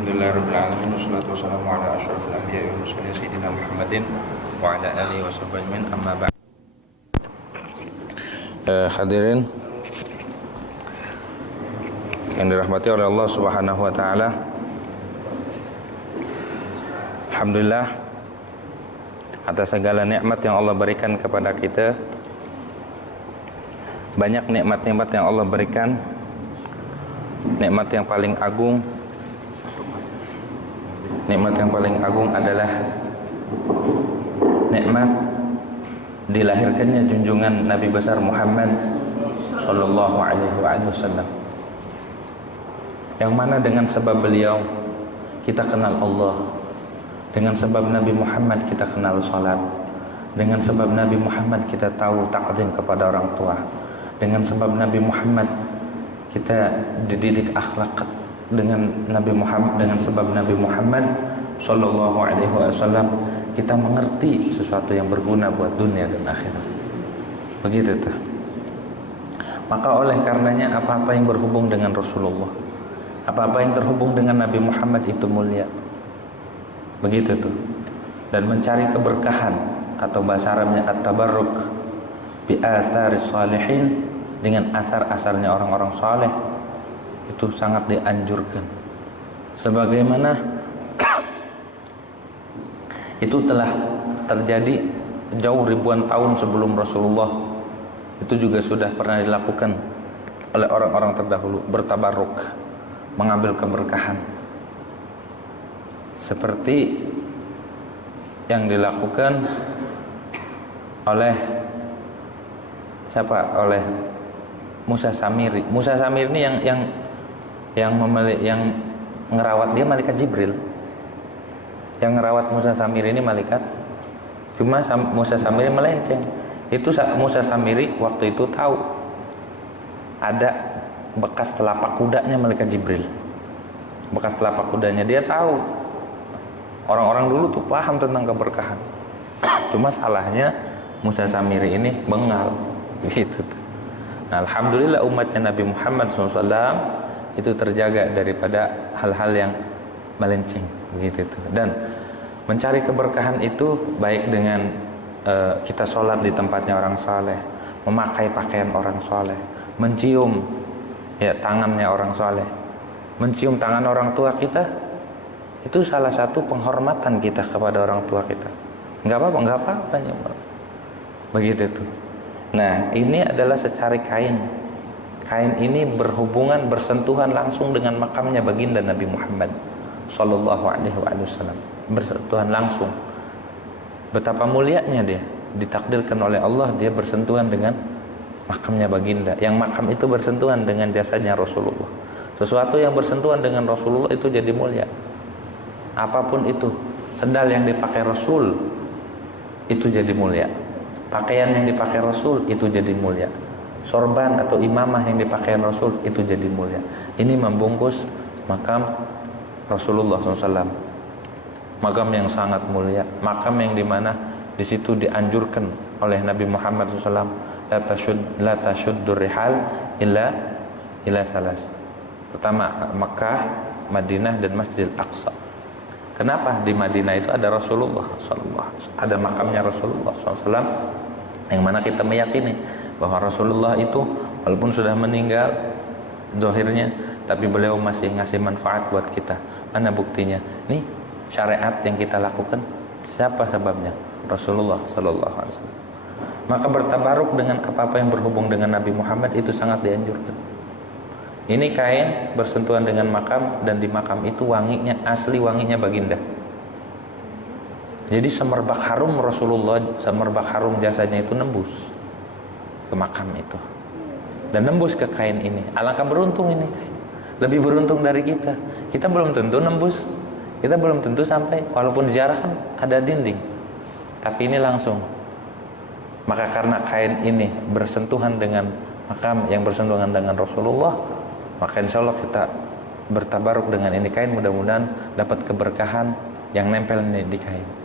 Alhamdulillahirabbil alamin wassalatu wassalamu ala asyrofil anbiya'i wal mursalin sayyidina Muhammadin wa ala alihi washabbihi ajmain amma ba'd. Hadirin yang dirahmati oleh Allah Subhanahu wa taala. Alhamdulillah atas segala nikmat yang Allah berikan kepada kita. Banyak nikmat-nikmat yang Allah berikan. Nikmat yang paling agung adalah nikmat dilahirkannya junjungan Nabi besar Muhammad sallallahu alaihi wasallam, yang mana dengan sebab beliau kita kenal Allah, dengan sebab Nabi Muhammad kita kenal salat, dengan sebab Nabi Muhammad kita tahu ta'zim kepada orang tua, dengan sebab Nabi Muhammad kita dididik akhlak, dengan Nabi Muhammad, dengan sebab Nabi Muhammad sallallahu alaihi wasallam kita mengerti sesuatu yang berguna buat dunia dan akhirat. Begitu tuh. Maka oleh karenanya apa-apa yang berhubung dengan Rasulullah, apa-apa yang terhubung dengan Nabi Muhammad itu mulia. Begitu tuh. Dan mencari keberkahan atau bahasa Arabnya at-tabarruk bi atharis salihin, dengan asar-asarnya orang-orang saleh, itu sangat dianjurkan. Sebagaimana itu telah terjadi jauh ribuan tahun sebelum Rasulullah, itu juga sudah pernah dilakukan oleh orang-orang terdahulu, bertabarruk, mengambil keberkahan, seperti yang dilakukan oleh siapa? Oleh Musa Samiri. Musa Samiri ini yang ngerawat dia malaikat Jibril. Yang ngerawat Musa Samiri ini malaikat. Cuma Musa Samiri melenceng. Itu Musa Samiri waktu itu tahu ada bekas telapak kudanya malaikat Jibril. Bekas telapak kudanya, dia tahu. Orang-orang dulu tuh paham tentang keberkahan. Cuma salahnya Musa Samiri ini bengal gitu tuh. Nah, alhamdulillah umatnya Nabi Muhammad SAW itu terjaga daripada hal-hal yang melenceng begitu tuh. Dan mencari keberkahan itu baik dengan kita sholat di tempatnya orang saleh, memakai pakaian orang saleh, mencium tangannya orang saleh, mencium tangan orang tua kita, itu salah satu penghormatan kita kepada orang tua kita. Nggak apa-apa begitu tuh. Nah, ini adalah secari kain. Kain ini berhubungan, bersentuhan langsung dengan makamnya baginda Nabi Muhammad sallallahu alaihi wasallam. Bersentuhan langsung. Betapa mulianya dia, ditakdirkan oleh Allah dia bersentuhan dengan makamnya baginda. Yang makam itu bersentuhan dengan jasanya Rasulullah. Sesuatu yang bersentuhan dengan Rasulullah itu jadi mulia. Apapun itu, sendal yang dipakai Rasul itu jadi mulia. Pakaian yang dipakai Rasul itu jadi mulia. Sorban atau imamah yang dipakai Rasul itu jadi mulia. Ini membungkus makam Rasulullah SAW. Makam yang sangat mulia. Makam yang dimana di situ dianjurkan oleh Nabi Muhammad SAW, la tashuddur rihal illa thalas. Pertama Makkah, Madinah, dan Masjidil Aqsa. Kenapa di Madinah itu ada Rasulullah SAW, ada makamnya Rasulullah SAW, yang mana kita meyakini bahwa Rasulullah itu walaupun sudah meninggal zahirnya, tapi beliau masih ngasih manfaat buat kita. Mana buktinya? Nih syariat yang kita lakukan, siapa sebabnya? Rasulullah SAW. Maka bertabaruk dengan apa-apa yang berhubung dengan Nabi Muhammad itu sangat dianjurkan. Ini kain bersentuhan dengan makam, dan di makam itu wanginya asli wanginya baginda. Jadi semerbak harum Rasulullah, semerbak harum jasanya itu nembus ke makam itu dan nembus ke kain ini. Alangkah beruntung ini kain. Lebih beruntung dari kita. Kita belum tentu nembus, kita belum tentu sampai, walaupun ziarah kan ada dinding, tapi ini langsung. Maka karena kain ini bersentuhan dengan makam yang bersentuhan dengan Rasulullah, maka insya Allah kita bertabaruk dengan ini kain, mudah-mudahan dapat keberkahan yang nempel di kain.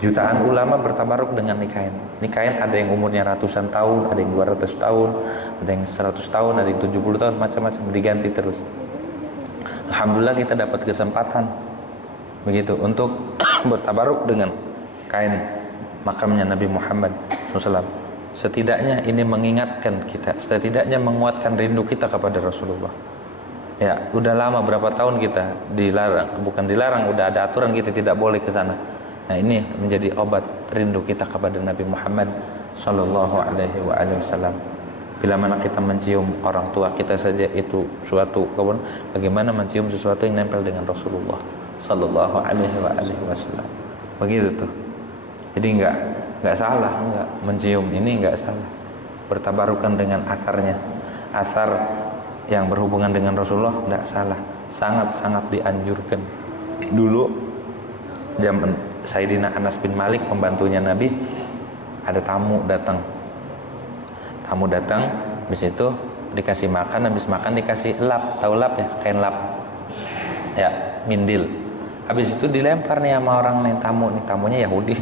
Jutaan ulama bertabaruk dengan ini kain. Ini kain ada yang umurnya ratusan tahun, ada yang 200 tahun, ada yang 100 tahun, ada yang 70 tahun, macam-macam, diganti terus. Alhamdulillah kita dapat kesempatan begitu untuk bertabaruk dengan kain makamnya Nabi Muhammad SAW. Setidaknya ini mengingatkan kita, setidaknya menguatkan rindu kita kepada Rasulullah. Ya, udah lama berapa tahun kita dilarang, bukan dilarang, udah ada aturan kita tidak boleh ke sana. Nah, ini menjadi obat rindu kita kepada Nabi Muhammad sallallahu alaihi wasallam. Bila mana kita mencium orang tua kita saja itu suatu kebun, bagaimana mencium sesuatu yang nempel dengan Rasulullah sallallahu alaihi wasallam. Begitu tuh. Jadi enggak salah, enggak mencium ini enggak salah. Bertabarukan dengan asarnya. Asar yang berhubungan dengan Rasulullah enggak salah. Sangat-sangat dianjurkan. Dulu zaman Sayyidina Anas bin Malik, pembantunya Nabi, ada tamu datang, habis itu dikasih makan, habis makan dikasih lap, tahu lap ya, kain lap, ya, mindil. Habis itu dilempar nih sama orang nih, tamunya Yahudi,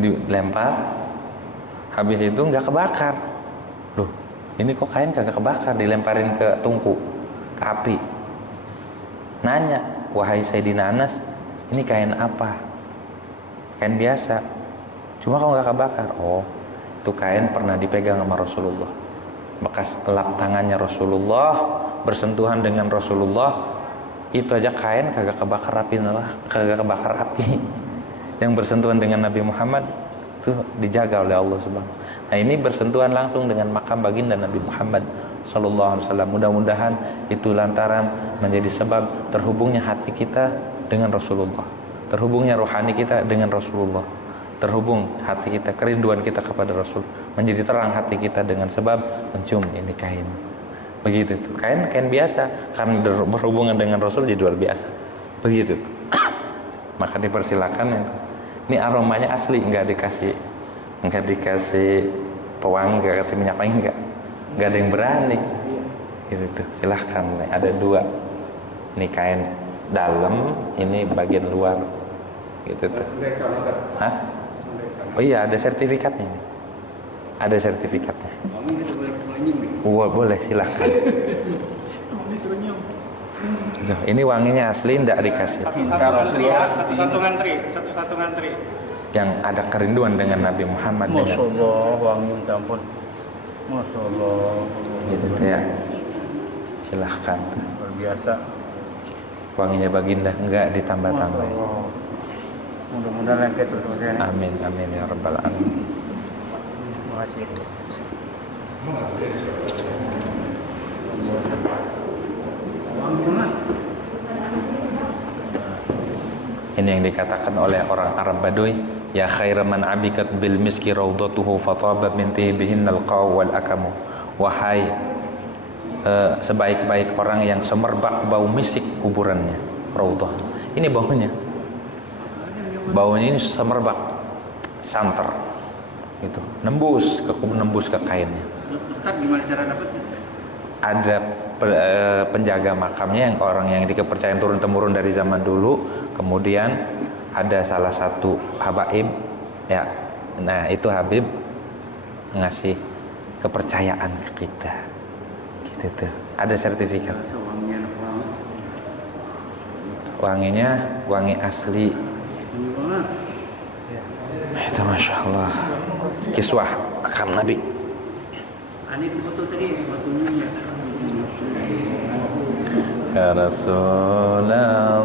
dilempar, habis itu nggak kebakar. Loh, ini kok kain kagak kebakar, dilemparin ke tungku, ke api. Nanya, wahai Sayyidina Anas, ini kain apa? Kain biasa, cuma kok nggak kebakar. Oh, itu kain pernah dipegang sama Rasulullah, bekas lap tangannya Rasulullah, bersentuhan dengan Rasulullah, itu aja kain kagak kebakar api. Yang bersentuhan dengan Nabi Muhammad itu dijaga oleh Allah Subhanahu. Nah, ini bersentuhan langsung dengan makam baginda Nabi Muhammad sallallahu alaihi wasallam. Mudah-mudahan itu lantaran menjadi sebab terhubungnya hati kita dengan Rasulullah, terhubungnya rohani kita dengan Rasulullah, terhubung hati kita, kerinduan kita kepada Rasul, menjadi terang hati kita dengan sebab mencium ini kain. Begitu tuh. Kain biasa, karena berhubungan dengan Rasul jadi luar biasa. Begitu tuh. Maka dipersilakan ya. Ini aromanya asli, enggak dikasih pewangi, enggak kasih minyak wangi, enggak ada yang berani. Gitu tuh. Silahkan. Ada 2. Ini kain dalam, ini bagian luar. Gitu tuh. Hah? Oh iya, ada sertifikatnya. Ada sertifikatnya. Boleh, silahkan. Gitu. Ini wanginya asli, tidak dikasih. Satu ngantri. Yang ada kerinduan dengan Nabi Muhammad. Masya Allah, wangi minta ampun. Masya Allah. Gitu ya. Silahkan. Luar biasa. Wanginya baginda enggak ditambah-tambah. Mudah-mudahan lengket terus. Amin ya rabbal alamin. Terima kasih. Ini yang dikatakan oleh orang Arab Baduy, ya khairan man abikat bil miski raudatuhu fataba min tibihinnal qaw wal akamu. Wahai sebaik-baik orang yang semerbak bau misik kuburannya, raudhah. Ini baunya ini semerbak, santer gitu, nembus ke kainnya. Ustaz, gimana cara dapatnya? Ada penjaga makamnya, yang orang yang dikepercayaan turun temurun dari zaman dulu. Kemudian ada salah satu habaib ya, nah itu habib ngasih kepercayaan ke kita gitu tuh. Ada sertifikat. Wanginya wangi asli. Itu Masya Allah. Kiswah makam Nabi. Ini foto tadi batunya. Ya Rasulullah,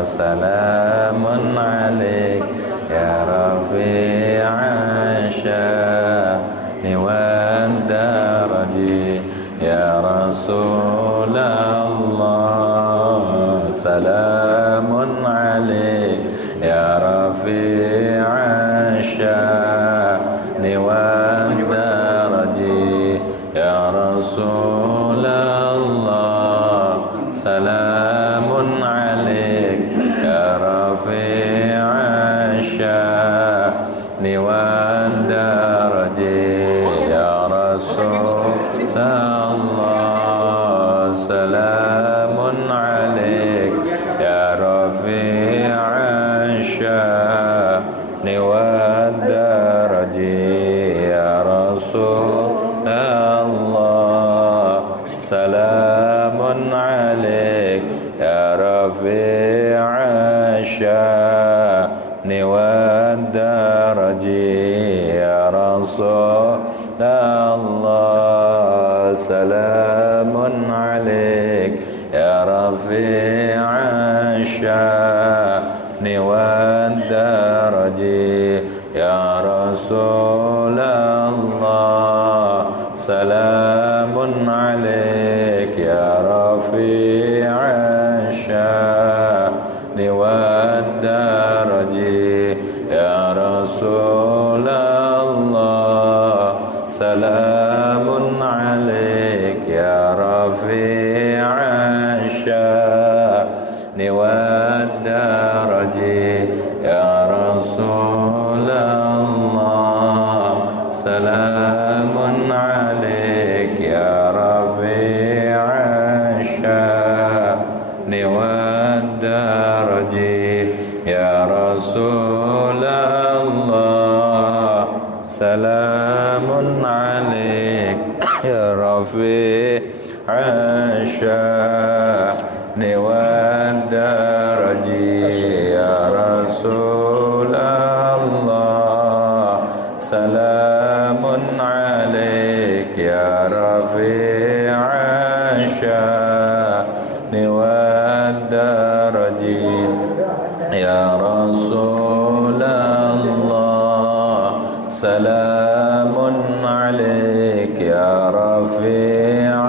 salamun alaik, ya rafi'a sya'ni wa daraji, ya Rasulullah, salamun alaik, ya rafi'a sya'ni wa daraji, ya Rasulullah, salamun alaik, ya rafi'a sya'ni wa daraji, ya Rasulullah, salamun alaik, ya rafi'a sya'ni wa daraji, ya Rasulullah, salamun alaik. والدرج يا رسول الله سلام عليك يا رفيع الشأن والدرج يا رسول الله سلام عليك يا رفيع الشأن والدرج يا رسول الله سلام عليك يا رفيع الشأن والدرج يا رسول الله سلام عليك يا رفيع الشأن والدرج يا رسول الله سلام عليك يا رفيع الشأن والدرج يا رسول الله سلام عليك يا رفيع الشأن والدرج يا رسول الله سلام عليك يا رفيع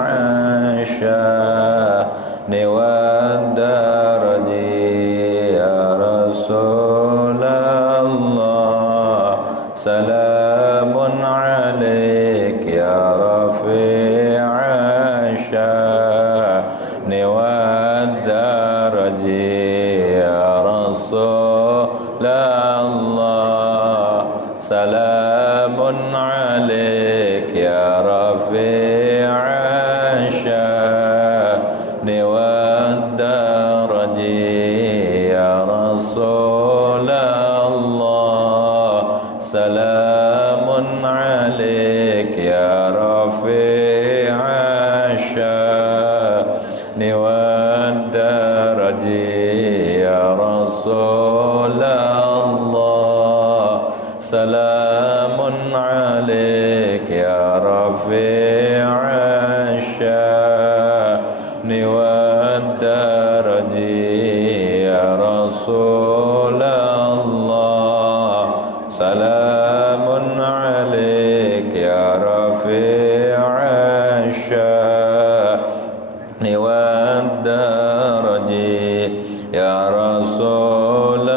الشأن والدرج يا رسول الله سلام عليك يا رفيع الشأن والدرج يا رسول الله سلام عليك يا رفيع الشأن والدرج يا رسول الله سلام عليك يا رفيع الشأن والدرج يا رسول الله سلام عليك يا رفيع الشأن والدرج يا رسول الله سلام عليك يا رفيع الشأن والدرج يا رسول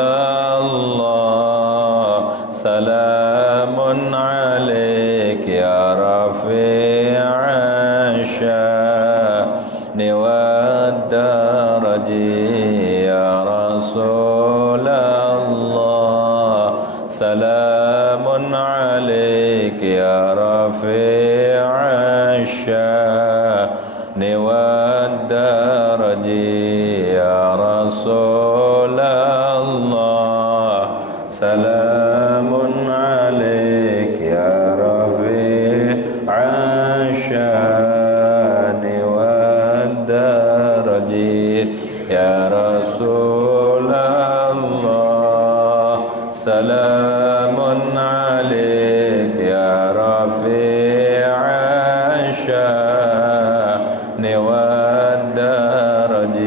الله سلام عليك يا رفيع الشأن والدرج يا رسول الله سلام عليك يا رفيع الشأن والدرج يا رسول الله سلام عليك يا رفيع الشأن والدرج يا رسول الله سلام عليك يا رفيع الشأن والدرج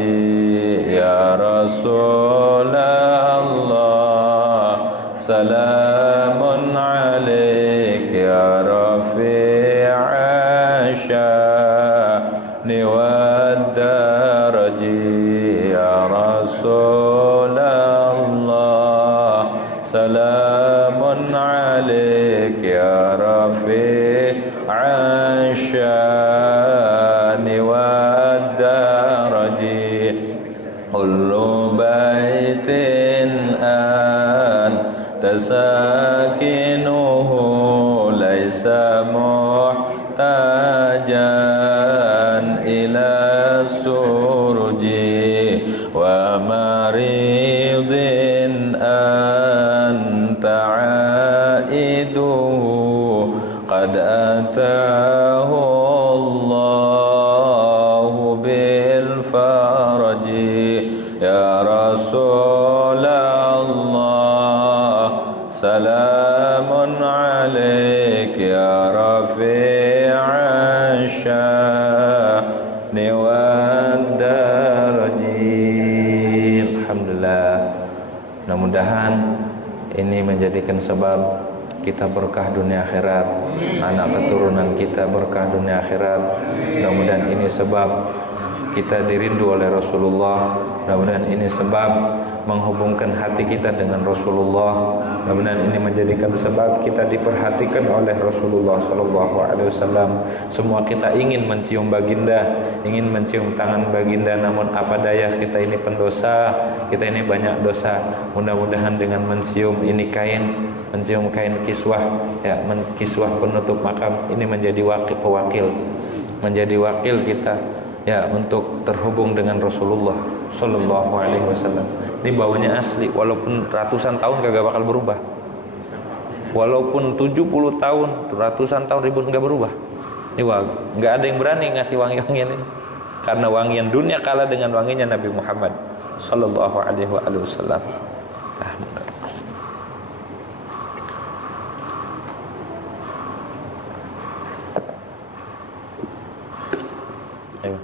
يا رسول الله سلام عليك يا رفيع الشأن والدرج يا رسول الله سلام عليك يا رفيع الشأن والدرج كل بيت أنت ساكنه ليس محتاجا إلى السرج ومريض أنت عائده قد أتاه الله بالفرج يا رسول الله ini menjadikan sebab kita berkah dunia akhirat, anak keturunan kita berkah dunia akhirat. Mudah-mudahan ini sebab kita dirindu oleh Rasulullah. Mudah-mudahan ini sebab menghubungkan hati kita dengan Rasulullah. Mudah-mudahan ini menjadikan sebab kita diperhatikan oleh Rasulullah sallallahu alaihi wasallam. Semua kita ingin mencium baginda, ingin mencium tangan baginda, namun apa daya kita ini pendosa, kita ini banyak dosa. Mudah-mudahan dengan mencium ini kain, mencium kain kiswah, ya, kiswah penutup makam ini menjadi pewakil, menjadi wakil kita, ya, untuk terhubung dengan Rasulullah sallallahu alaihi wasallam. Ini baunya asli, walaupun ratusan tahun kagak bakal berubah. Walaupun 70 tahun, ratusan tahun, ribuan, enggak berubah. Ini enggak ada yang berani ngasih wangi-wangian ini. Karena wangian dunia kalah dengan wanginya Nabi Muhammad sallallahu alaihi wasallam. Ayo.